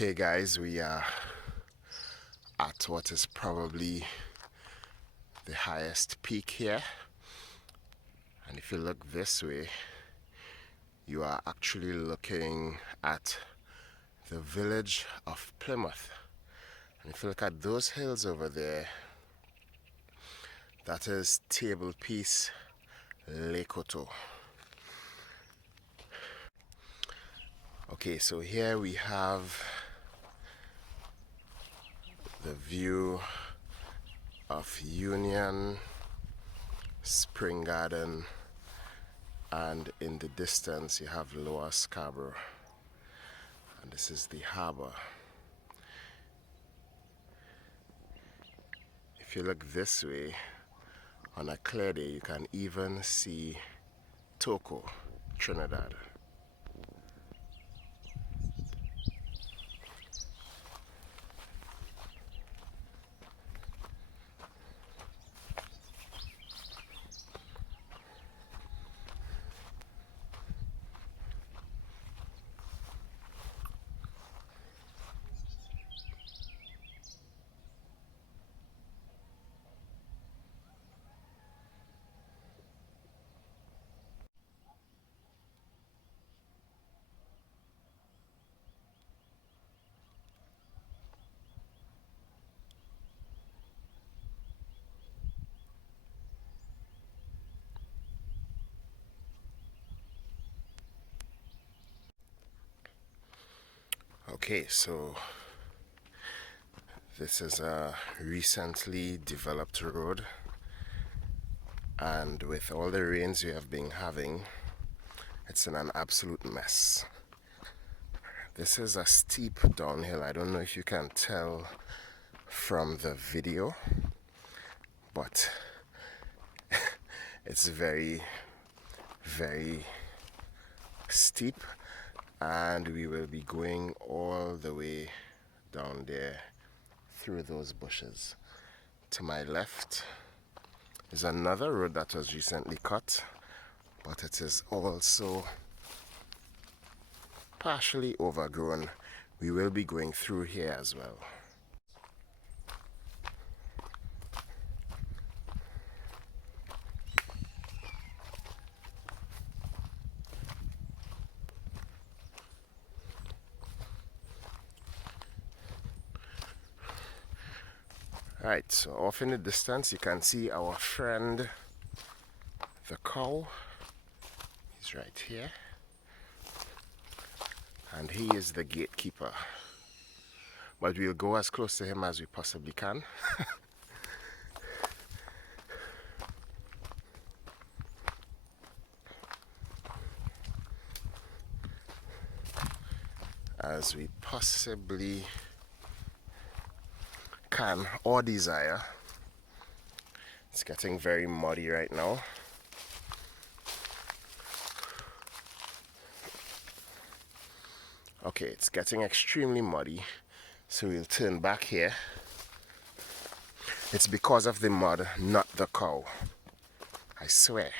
Okay guys, we are at what is probably the highest peak here, and if you look this way you are actually looking at the village of Plymouth. And if you look at those hills over there, that is Table Piece Lekoto. Okay, so here we have the view of Union, Spring Garden, and in the distance you have Lower Scarborough, and this is the harbor. If you look this way, on a clear day you can even see Tobago, Trinidad. Okay, so this is a recently developed road, and with all the rains we have been having, it's in an absolute mess. This is a steep downhill. I don't know if you can tell from the video, but it's very, very steep, and we will be going all the way down there through those bushes. To my left is another road that was recently cut, but it is also partially overgrown. We will be going through here as well. Right, so off in the distance you can see our friend the cow. He's right here, and he is the gatekeeper, but we'll go as close to him as we possibly can. As we possibly can or desire. It's getting very muddy right now. Okay, it's getting extremely muddy, so we'll turn back here. It's because of the mud, not the cow, I swear.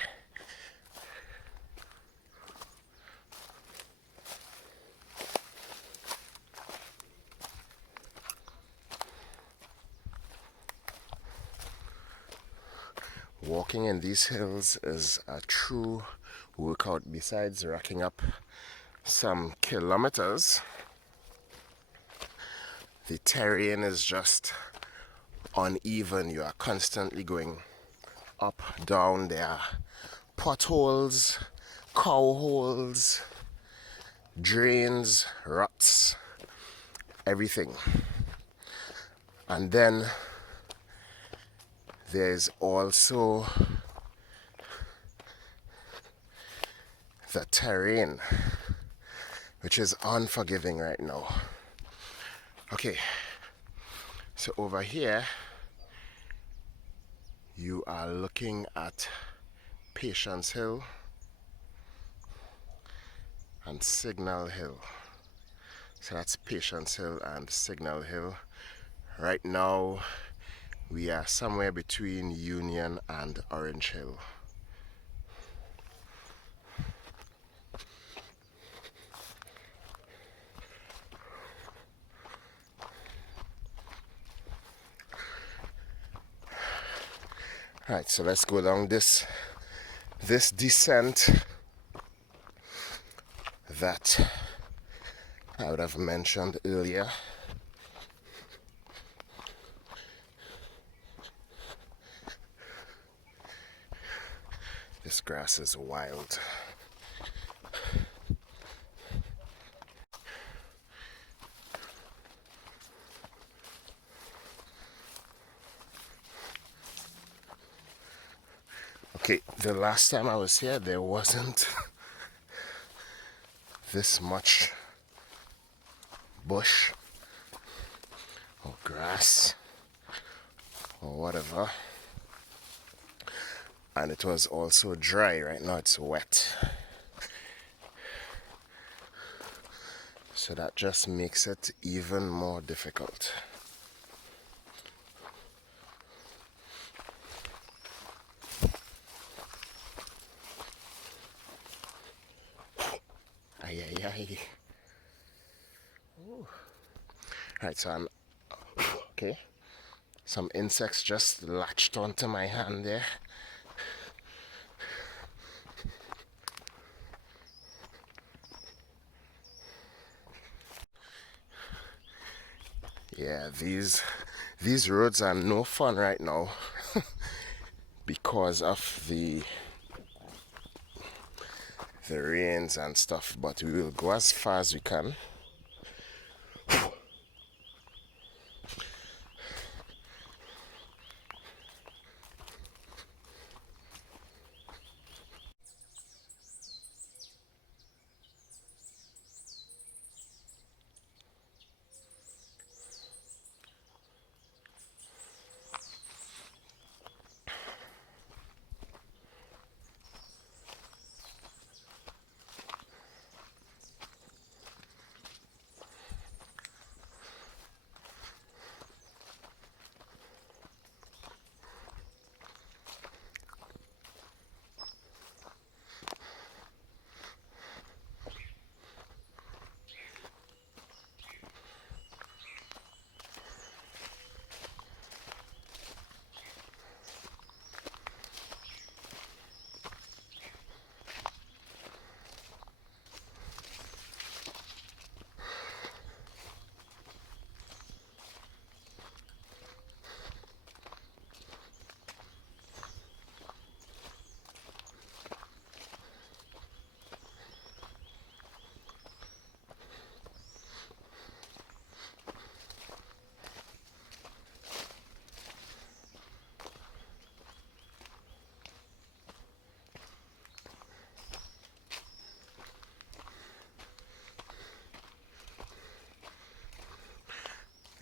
Walking in these hills is a true workout. Besides racking up some kilometers, the terrain is just uneven. You are constantly going up, down. There are potholes, cow holes, drains, ruts, everything. And then there's also the terrain, which is unforgiving right now. Okay, so over here you are looking at Patience Hill and Signal Hill. So that's Patience Hill and Signal Hill. Right now we are somewhere between Union and Orange Hill. Right, so let's go down this descent that I would have mentioned earlier. This grass is wild. Okay, the last time I was here, there wasn't this much bush or grass or whatever. And it was also dry. Right now it's wet. So that just makes it even more difficult. Ay, ay, ay. Ooh. Right, so I'm okay. Some insects just latched onto my hand there. Yeah, these roads are no fun right now because of the rains and stuff, but we will go as far as we can.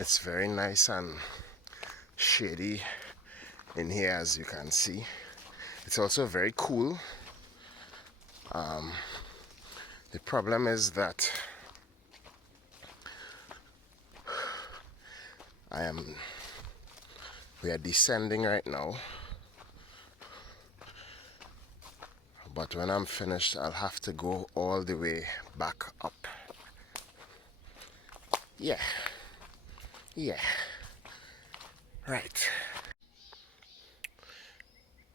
It's very nice and shady in here, as you can see. It's also very cool. The problem is that we are descending right now, but when I'm finished I'll have to go all the way back up. Yeah, right.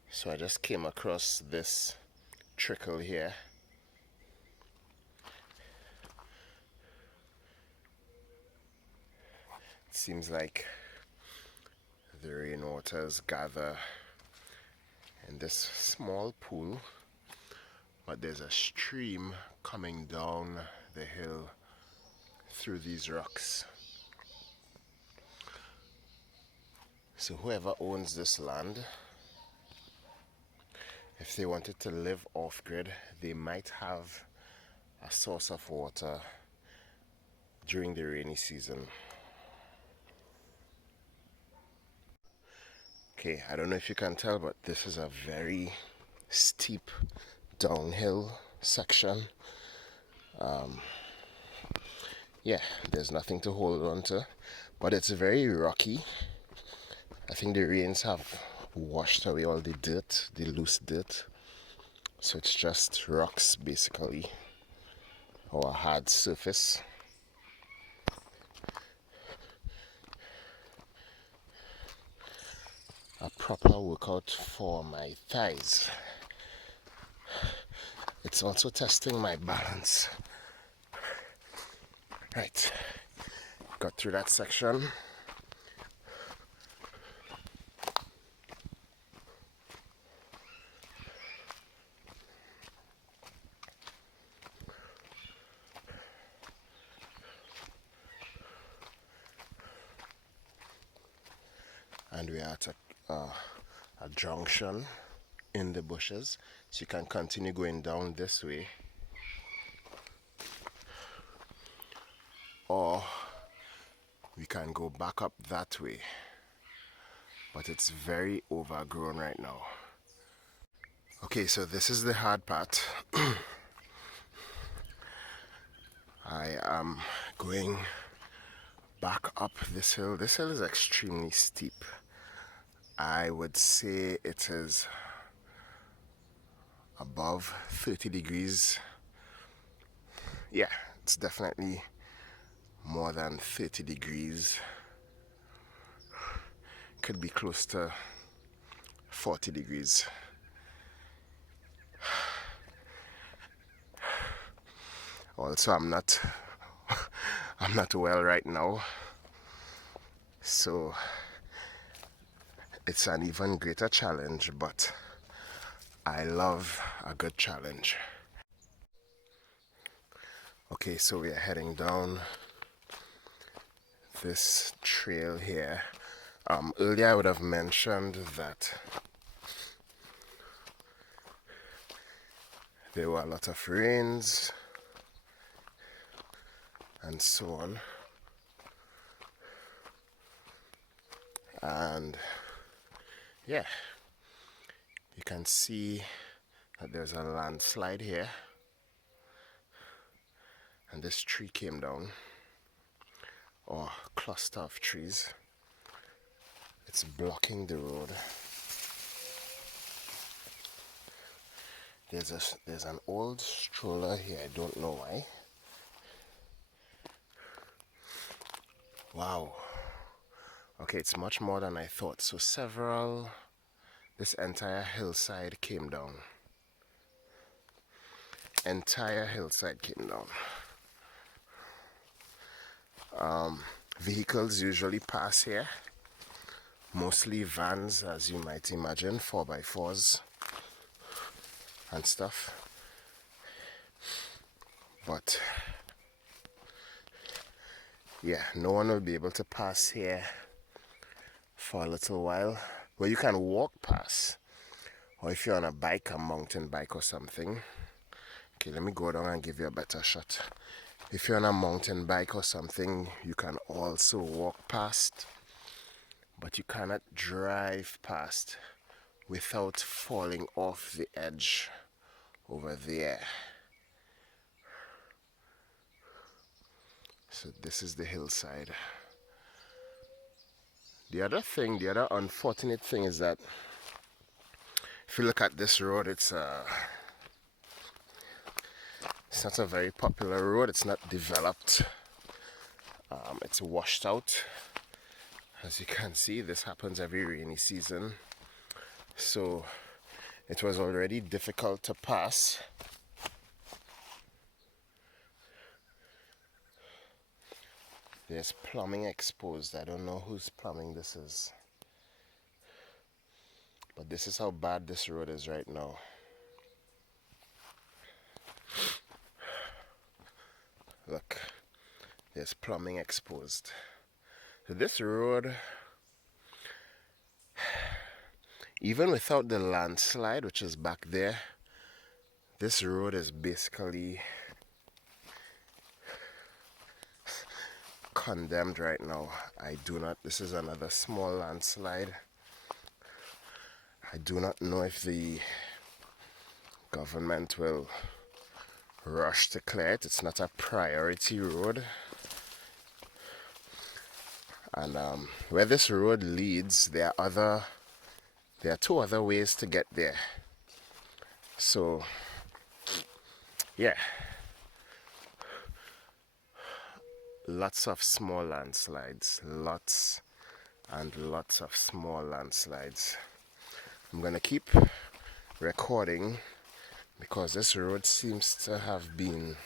So I just came across this trickle here. It seems like the rainwaters gather in this small pool, but there's a stream coming down the hill through these rocks. So whoever owns this land, if they wanted to live off-grid, they might have a source of water during the rainy season. Okay, I don't know if you can tell, but this is a very steep downhill section. Yeah, there's nothing to hold on to, but it's very rocky. I think the rains have washed away all the dirt, the loose dirt. So it's just rocks basically, or a hard surface. a proper workout for my thighs. It's also testing my balance. Right, got through that section. And we are at a junction in the bushes, so you can continue going down this way, or we can go back up that way, but it's very overgrown right now. Okay, so this is the hard part. I am going back up this hill. This hill is extremely steep. I would say it is above 30 degrees. Yeah, it's definitely more than 30 degrees. Could be close to 40 degrees. Also, I'm not well right now, so it's an even greater challenge, but I love a good challenge. Okay, so we are heading down this trail here. Earlier I would have mentioned that there were a lot of rains and so on, and yeah, you can see that there's a landslide here, and this tree came down, or cluster of trees. It's blocking the road. There's an old stroller here, I don't know why. Wow. Okay, it's much more than I thought. So this entire hillside came down. Entire hillside came down. Vehicles usually pass here. Mostly vans, as you might imagine, 4x4s and stuff. But yeah, no one will be able to pass here for a little while. Well, you can walk past, or if you're on a bike, a mountain bike or something. Okay, let me go down and give you a better shot. If you're on a mountain bike or something, you can also walk past, but you cannot drive past without falling off the edge over there. So this is the hillside. The other unfortunate thing is that if you look at this road, it's not a very popular road. It's not developed. It's washed out. As you can see, this happens every rainy season. So it was already difficult to pass. There's plumbing exposed. I don't know whose plumbing this is. But this is how bad this road is right now. Look, there's plumbing exposed. So this road, even without the landslide, which is back there, this road is basically condemned right now. This is another small landslide. I do not know if the government will rush to clear it. It's not a priority road. And where this road leads, there are two other ways to get there. So yeah, lots of small landslides, lots and lots of small landslides. I'm gonna keep recording because this road seems to have been,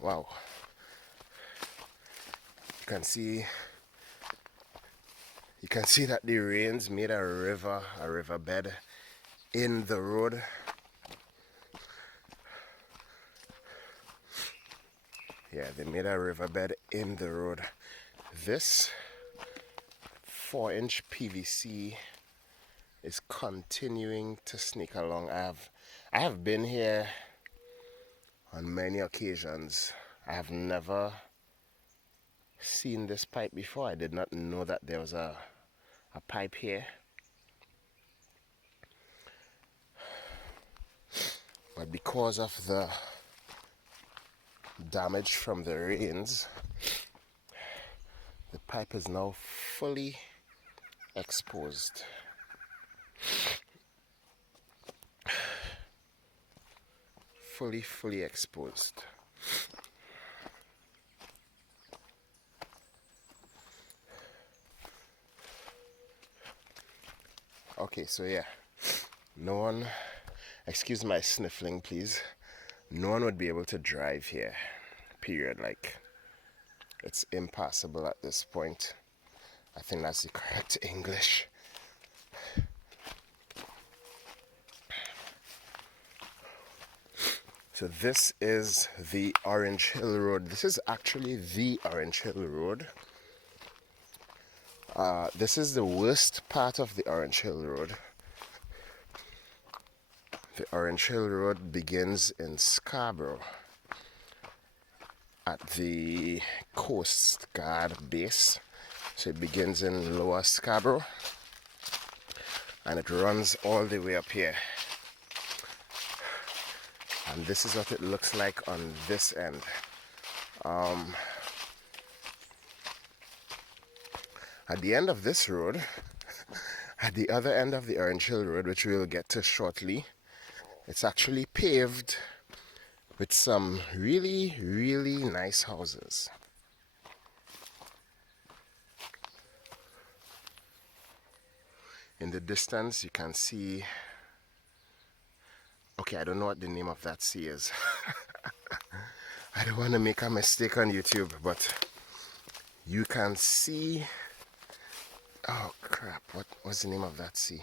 wow, you can see that the rains made a riverbed in the road. Yeah, they made a riverbed in the road. This 4-inch PVC is continuing to sneak along. I have been here on many occasions. I have never seen this pipe before. I did not know that there was a pipe here. But because of the damage from the rains, the pipe is now fully exposed. Fully exposed. Okay, so yeah, no one, excuse my sniffling please, no one would be able to drive here, period. Like, it's impossible at this point. I think that's the correct English. So this is the Orange Hill Road. This is actually the Orange Hill Road. This is the worst part of the Orange Hill Road. The Orange Hill Road begins in Scarborough at the Coast Guard base. So it begins in Lower Scarborough and it runs all the way up here. And this is what it looks like on this end. At the end of this road, at the other end of the Orange Hill Road, which we'll get to shortly, it's actually paved with some really nice houses. In the distance, you can see, okay, I don't know what the name of that sea is. I don't want to make a mistake on YouTube, but you can see, oh crap, what's the name of that sea?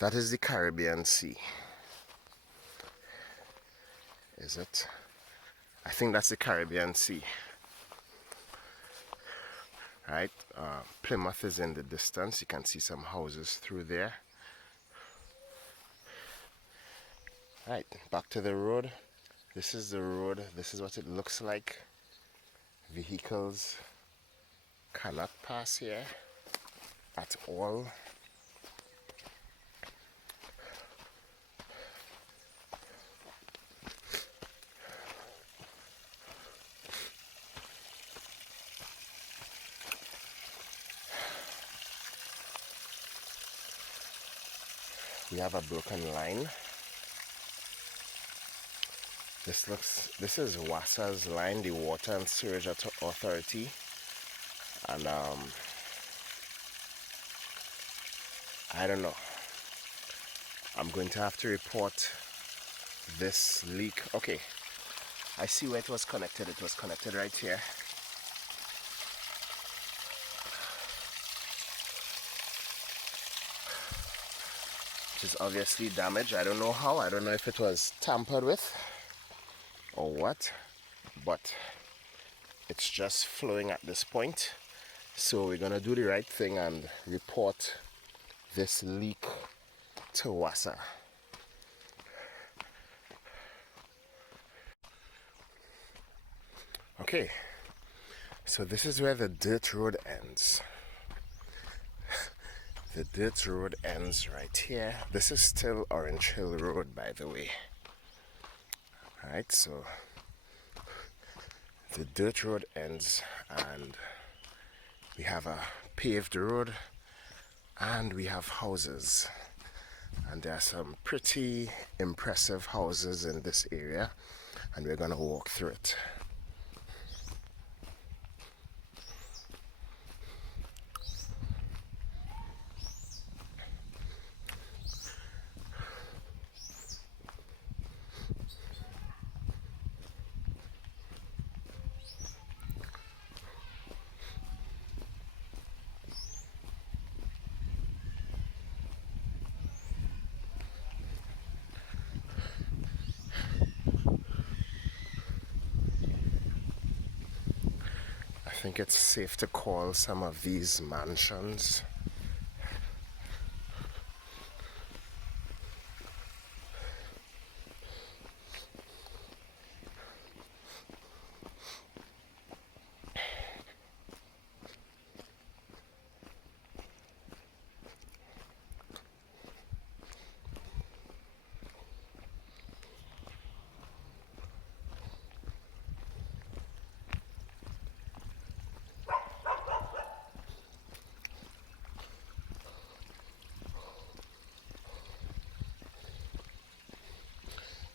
That is the Caribbean Sea. Is it? I think that's the Caribbean Sea. Right? Plymouth is in the distance. You can see some houses through there. Right, back to the road. This is the road. This is what it looks like. Vehicles cannot pass here at all. We have a broken line. This is Wasa's line, the Water and Sewage Authority, and I don't know. I'm going to have to report this leak. Okay, I see where it was connected. It was connected right here. Which is obviously damaged. I don't know how. I don't know if it was tampered with or what, but it's just flowing at this point. So we're gonna do the right thing and report this leak to Wasa. Okay, so this is where the dirt road ends. The dirt road ends right here. This is still Orange Hill Road, by the way. Alright, so the dirt road ends and we have a paved road and we have houses. And there are some pretty impressive houses in this area. and we're gonna walk through it. I think it's safe to call some of these mansions.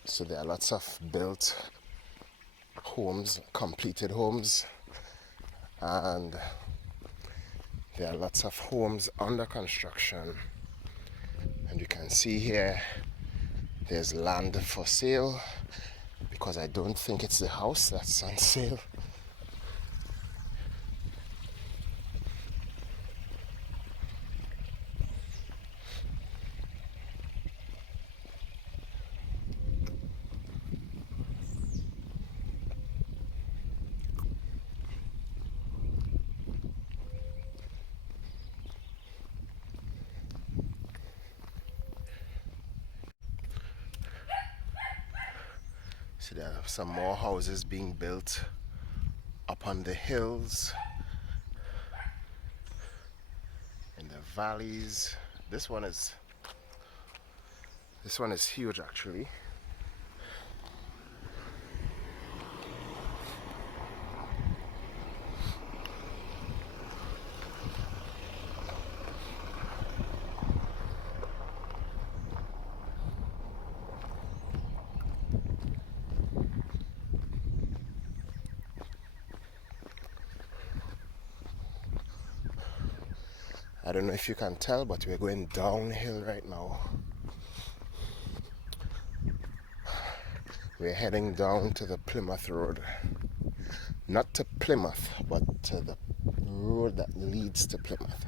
So there are lots of built homes, completed homes, and there are lots of homes under construction. And you can see here there's land for sale, because I don't think it's the house that's on sale. So there are some more houses being built up on the hills, in the valleys. This one is huge actually. I don't know if you can tell, but we're going downhill right now. We're heading down to the Plymouth Road. Not to Plymouth, but to the road that leads to Plymouth.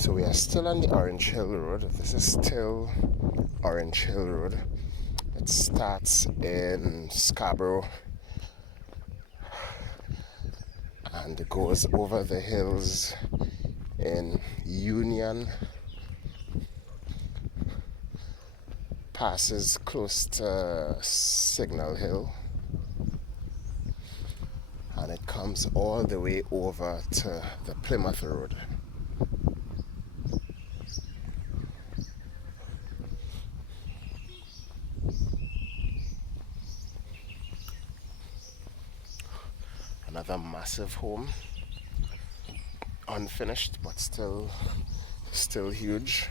So we are still on the Orange Hill Road. This is still Orange Hill Road. It starts in Scarborough and it goes over the hills in Union, passes close to Signal Hill, and it comes all the way over to the Plymouth Road. Another massive home, unfinished but still huge.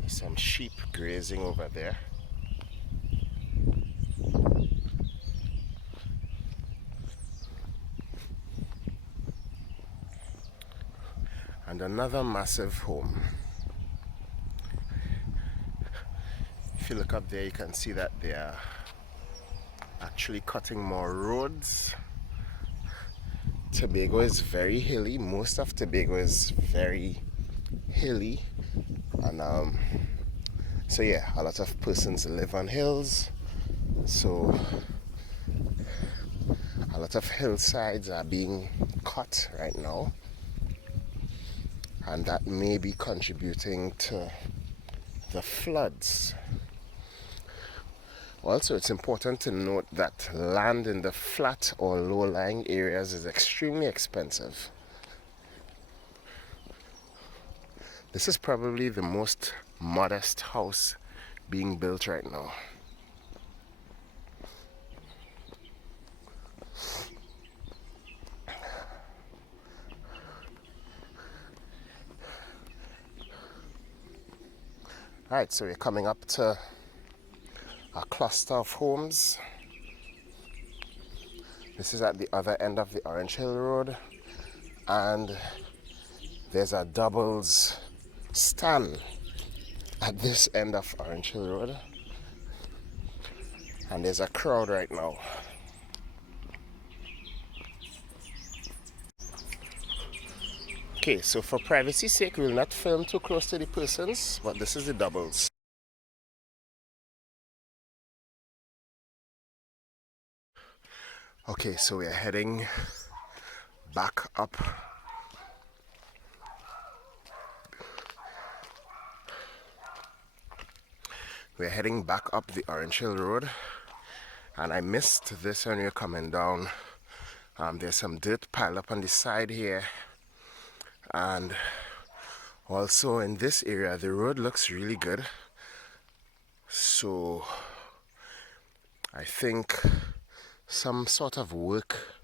There's some sheep grazing over there. And another massive home. If you look up there, you can see that they are actually cutting more roads. Tobago is very hilly. Most of Tobago is very hilly, and so yeah, a lot of persons live on hills, so a lot of hillsides are being cut right now, and that may be contributing to the floods. Also, it's important to note that land in the flat or low-lying areas is extremely expensive. This is probably the most modest house being built right now. Alright, so we're coming up to a cluster of homes. This is at the other end of the Orange Hill Road, and there's a doubles stand at this end of Orange Hill Road, and there's a crowd right now. Okay, so for privacy's sake, we will not film too close to the persons, but this is the doubles. Okay, so we're heading back up. We're heading back up the Orange Hill Road, and I missed this when we were coming down. There's some dirt piled up on the side here, and also in this area the road looks really good, so I think some sort of work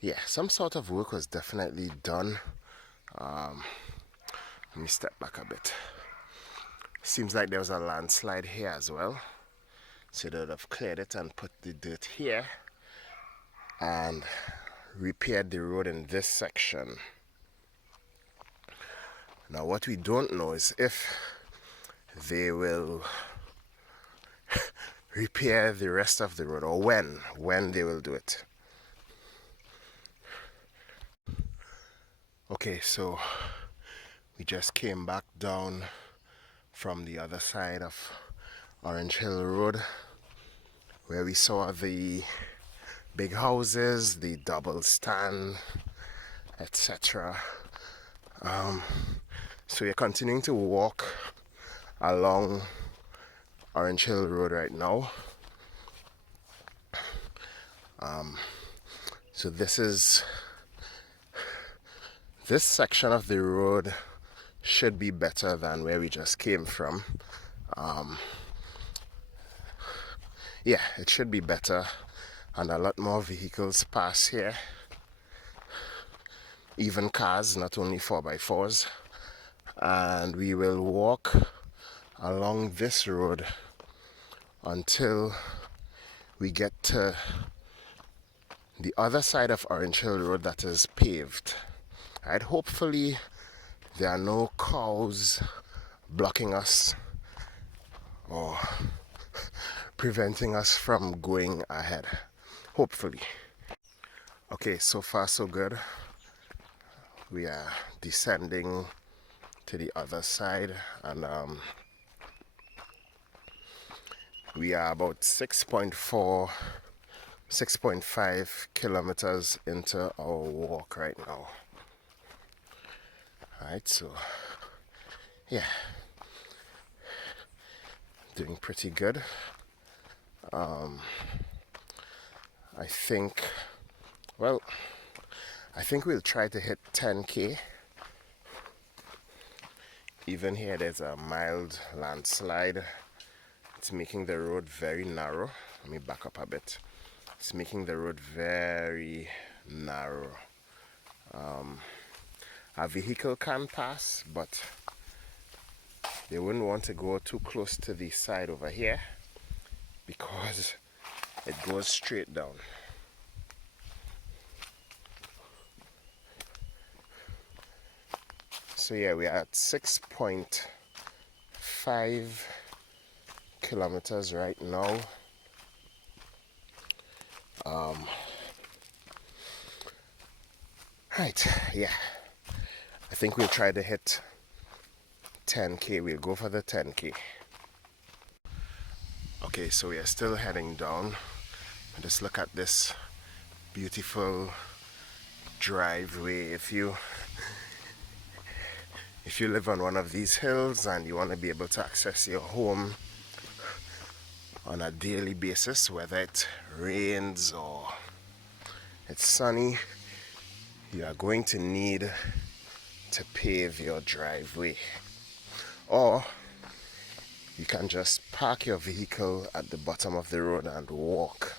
was definitely done. Let me step back a bit. Seems like there was a landslide here as well, so they would have cleared it and put the dirt here and repaired the road in this section. Now what we don't know is if they will repair the rest of the road, or when they will do it. Okay, so we just came back down from the other side of Orange Hill Road, where we saw the big houses, the double stand, etc. So we're continuing to walk along Orange Hill Road right now. So this section of the road should be better than where we just came from. Yeah, it should be better, and a lot more vehicles pass here, even cars, not only 4x4s. And we will walk along this road until we get to the other side of Orange Hill Road that is paved. Right, hopefully there are no cows blocking us or preventing us from going ahead. Hopefully. Okay, so far so good. We are descending to the other side, and we are about 6.5 kilometers into our walk right now. Alright, so yeah, doing pretty good. I think we'll try to hit 10k. Even here there's a mild landslide. It's making the road very narrow. Let me back up a bit. It's making the road very narrow. A vehicle can pass, but they wouldn't want to go too close to the side over here because it goes straight down. So yeah, we are at 6.5 kilometers right now. Right, yeah. I think we'll try to hit 10k. We'll go for the 10k. Okay, so we are still heading down. Just look at this beautiful driveway. If you live on one of these hills and you want to be able to access your home on a daily basis, whether it rains or it's sunny, you are going to need to pave your driveway. Or you can just park your vehicle at the bottom of the road and walk.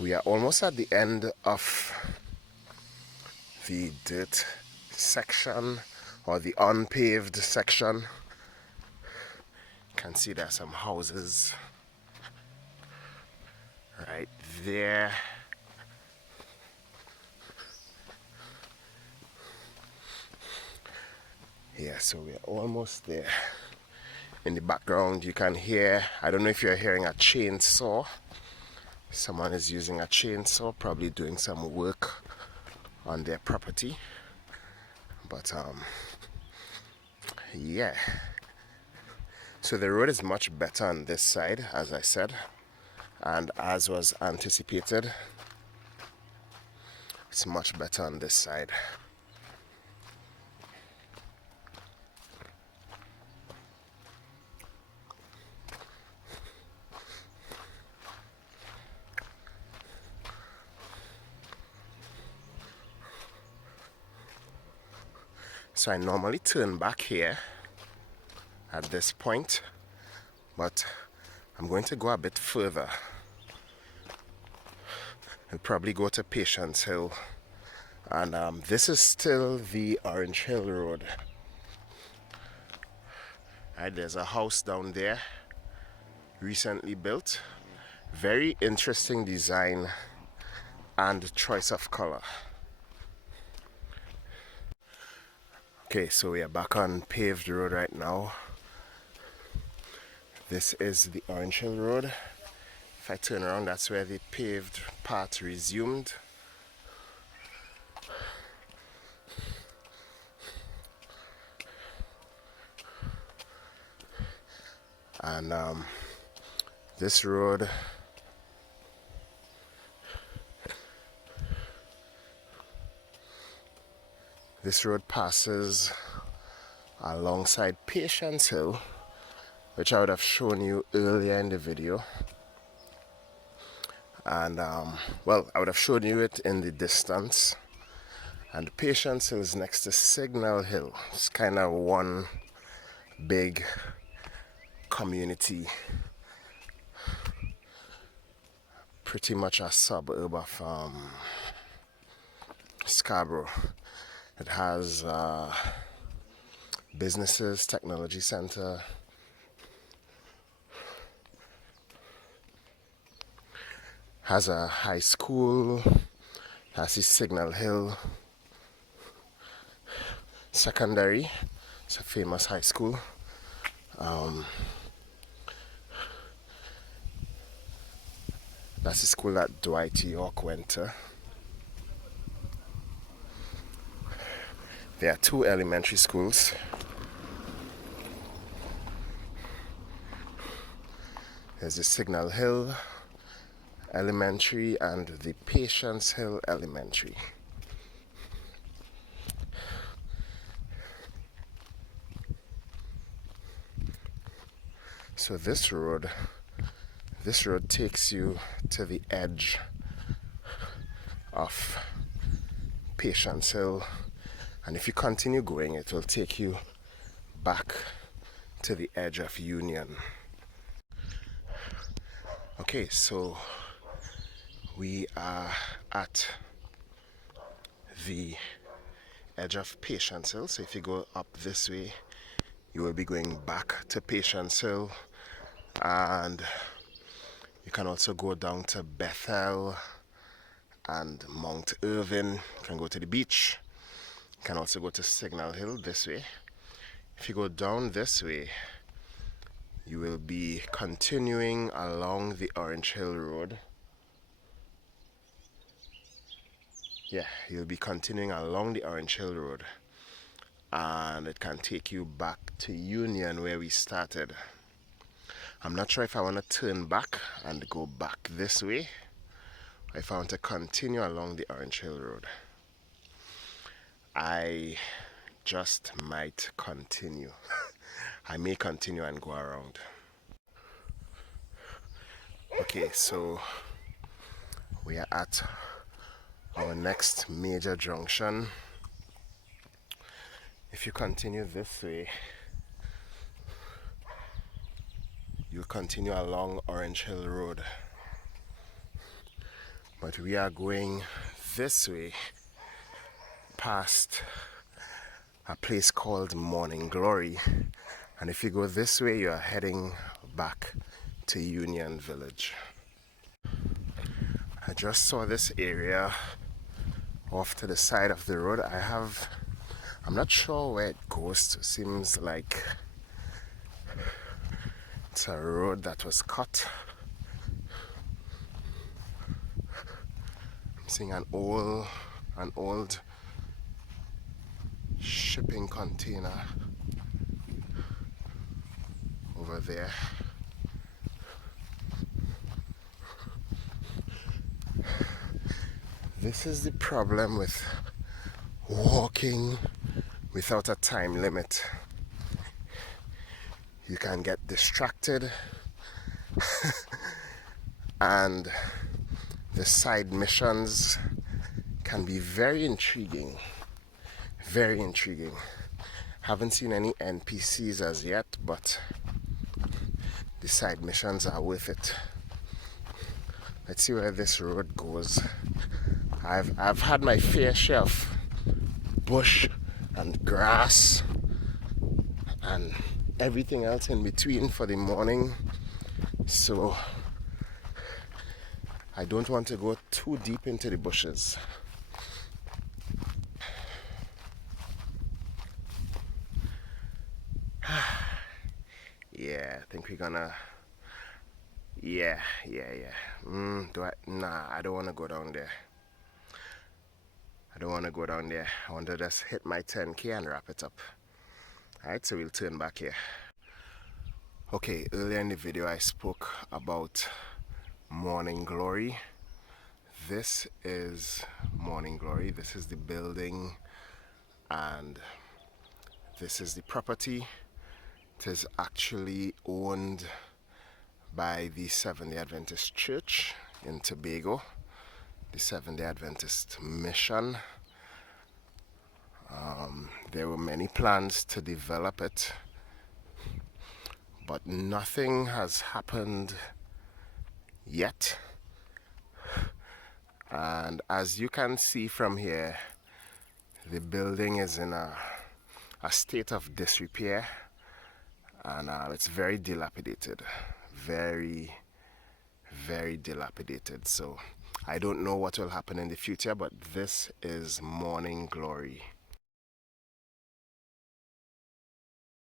We are almost at the end of the dirt section or the unpaved section. You can see there are some houses right there. Yeah, so we're almost there. In the background you can hear, I don't know if you're hearing a chainsaw. Someone is using a chainsaw, probably doing some work on their property. But yeah. So the road is much better on this side, as I said, and as was anticipated, it's much better on this side. So I normally turn back here at this point, but I'm going to go a bit further and probably go to Patience Hill. And this is still the Orange Hill Road. Right, there's a house down there, recently built. Very interesting design and choice of color. Okay, so we are back on paved road right now. This is the Orange Hill Road. If I turn around, that's where the paved path resumed. And this road passes alongside Patience Hill, which I would have shown you earlier in the video. And well, I would have shown you it in the distance. And Patience Hill is next to Signal Hill. It's kind of one big community, pretty much a suburb of Scarborough. It has businesses, technology center, has a high school, has the Signal Hill Secondary. It's a famous high school. That's the school that Dwight York went to. There are two elementary schools. There's the Signal Hill Elementary and the Patience Hill Elementary. So this road takes you to the edge of Patience Hill, and if you continue going, it will take you back to the edge of Union. Okay, so we are at the edge of Patience Hill. So if you go up this way, you will be going back to Patience Hill, and you can also go down to Bethel and Mount Irvin. You can go to the beach. You can also go to Signal Hill this way. If you go down this way, you will be continuing along the Orange Hill Road. Yeah, you'll be continuing along the Orange Hill Road, and it can take you back to Union where we started. I'm not sure if I want to turn back and go back this way, or if I want to continue along the Orange Hill Road. I just might continue. I may continue and go around. Okay, so we are at our next major junction. If you continue this way, you'll continue along Orange Hill Road. But we are going this way past a place called Morning Glory. And if you go this way, you're heading back to Union Village. I just saw this area off to the side of the road. I'm not sure where it goes to. Seems like it's a road that was cut. I'm seeing an old shipping container over there. This is the problem with walking without a time limit. You can get distracted and the side missions can be very intriguing. Very intriguing. Haven't seen any NPCs as yet, but the side missions are worth it. Let's see where this road goes. I've had my fair share of bush and grass and everything else in between for the morning, so I don't want to go too deep into the bushes. Yeah, I think we're gonna. Yeah. Nah, I don't want to go down there. I want to just hit my 10K and wrap it up. Alright, so we'll turn back here. Okay, earlier in the video I spoke about Morning Glory. This is Morning Glory. This is the building and this is the property. It is actually owned by the Seventh-day Adventist Church in Tobago, the Seventh-day Adventist Mission. There were many plans to develop it, but nothing has happened yet. And as you can see from here, the building is in a state of disrepair, and it's very dilapidated. Very dilapidated. So I don't know what will happen in the future, but this is Morning Glory.